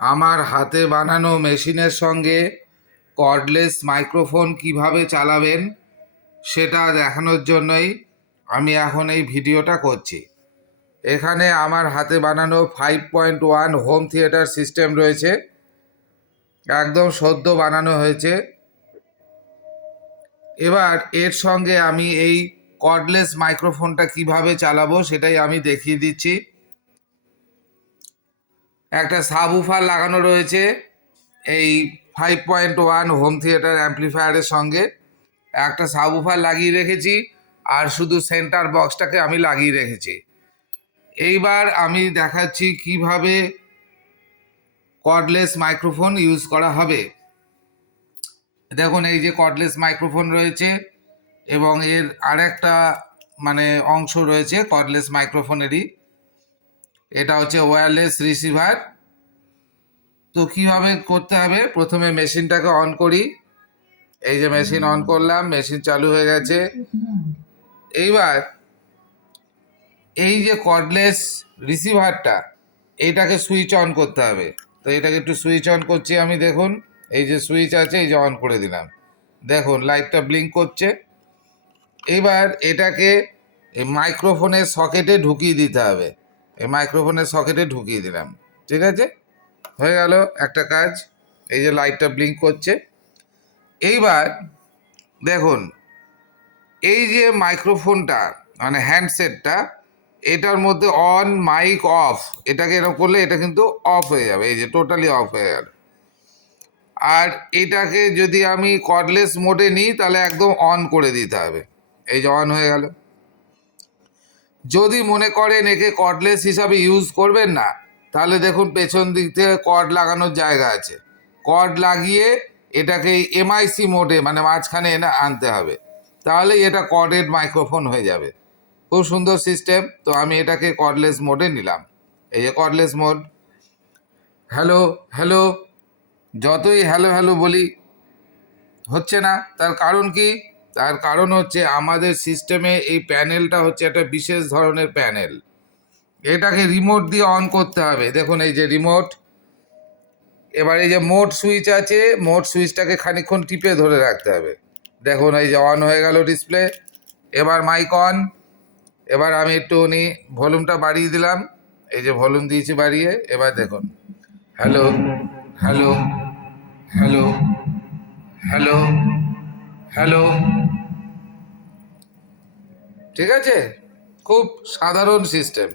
আমার হাতে বানানো মেশিনের সঙ্গে কর্ডলেস মাইক্রোফোন কিভাবে চালাবেন সেটা দেখানোর জন্যই আমি এখন এই ভিডিওটা করছি। এখানে আমার হাতে বানানো 5.1 হোম থিয়েটার সিস্টেম রয়েছে, একদম সদ্য বানানো হয়েছে। এবার এর সঙ্গে আমি এই কর্ডলেস মাইক্রোফোনটা কিভাবে চালাবো সেটাই আমি দেখিয়ে দিচ্ছি। একটা সাবউফার লাগানো রয়েছে এই 5.1 হোম থিয়েটার অ্যাম্প্লিফায়ারের সঙ্গে, একটা সাবউফার লাগিয়ে রেখেছি আর শুধু সেন্টার বক্সটাকে আমি লাগিয়ে রেখেছি। এইবার আমি দেখাচ্ছি কিভাবে কর্ডলেস মাইক্রোফোন ইউজ করা হবে। দেখুন, এই যে কর্ডলেস মাইক্রোফোন রয়েছে এবং এর আরেকটা অংশ রয়েছে কর্ডলেস মাইক্রোফোনেরই, এটা হচ্ছে ওয়্যারলেস রিসিভার। তো কিভাবে করতে হবে, প্রথমে মেশিনটাকে অন করি। এই যে মেশিন অন করলাম, মেশিন চালু হয়ে গেছে। এইবার এই যে কর্ডলেস রিসিভারটা, এইটাকে সুইচ অন করতে হবে। তো এটাকে একটু সুইচ অন করছি আমি। দেখুন, এই যে সুইচ আছে, এই যে অন করে দিলাম, দেখুন লাইটটা ব্লিঙ্ক করছে। এবার এটাকে এই মাইক্রোফোনের সকেটে ঢুকিয়ে দিতে হবে। এই মাইক্রোফোনের সকেটে ঢুকিয়ে দিলাম, ঠিক আছে, হয়ে গেল একটা কাজ। এই যে লাইটটা ব্লিঙ্ক করছে। এইবার দেখুন, এই যে মাইক্রোফোনটা হ্যান্ডসেটটা, এটার মধ্যে অন মাইক অফ, এটাকে এরকম করলে এটা কিন্তু অফ হয়ে যাবে, এই যে টোটালি অফ হয়ে গেল। আর এটাকে যদি আমি কর্ডলেস মোডে নিই তাহলে একদম অন করে দিতে হবে, এই যে অন হয়ে গেল। যদি মনে করেন একে কর্ডলেস হিসাবে ইউজ করবেন না, তাহলে দেখুন পেছন দিক থেকে কর্ড লাগানোর জায়গা আছে, কর্ড লাগিয়ে এটাকে এমআইসি মোডে মাঝখানে এনে আনতে হবে, তাহলে এটা কর্ডেড মাইক্রোফোন হয়ে যাবে। খুব সুন্দর সিস্টেম। তো আমি এটাকে কর্ডলেস মোডে নিলাম, এই যে কর্ডলেস মোড। হ্যালো হ্যালো, যতই হ্যালো হ্যালো বলি হচ্ছে না। তার কারণ কি? তার কারণ হচ্ছে আমাদের সিস্টেমে এই প্যানেলটা হচ্ছে একটা বিশেষ ধরনের প্যানেল, এটাকে রিমোট দিয়ে অন করতে হবে। দেখুন, এই যে রিমোট। এবার এই যে মোড সুইচ আছে, মোড সুইচটাকে খানিকক্ষণ টিপে ধরে রাখতে হবে। দেখুন, এই যে অন হয়ে গেল ডিসপ্লে। এবার মাইক অন। এবার আমি একটুখানি ভলিউমটা বাড়িয়ে দিলাম, এই যে ভলিউম দিয়েছি বাড়িয়ে। এবার দেখুন, hello hello hello hello hello, ঠিক আছে। খুব সাধারণ সিস্টেম।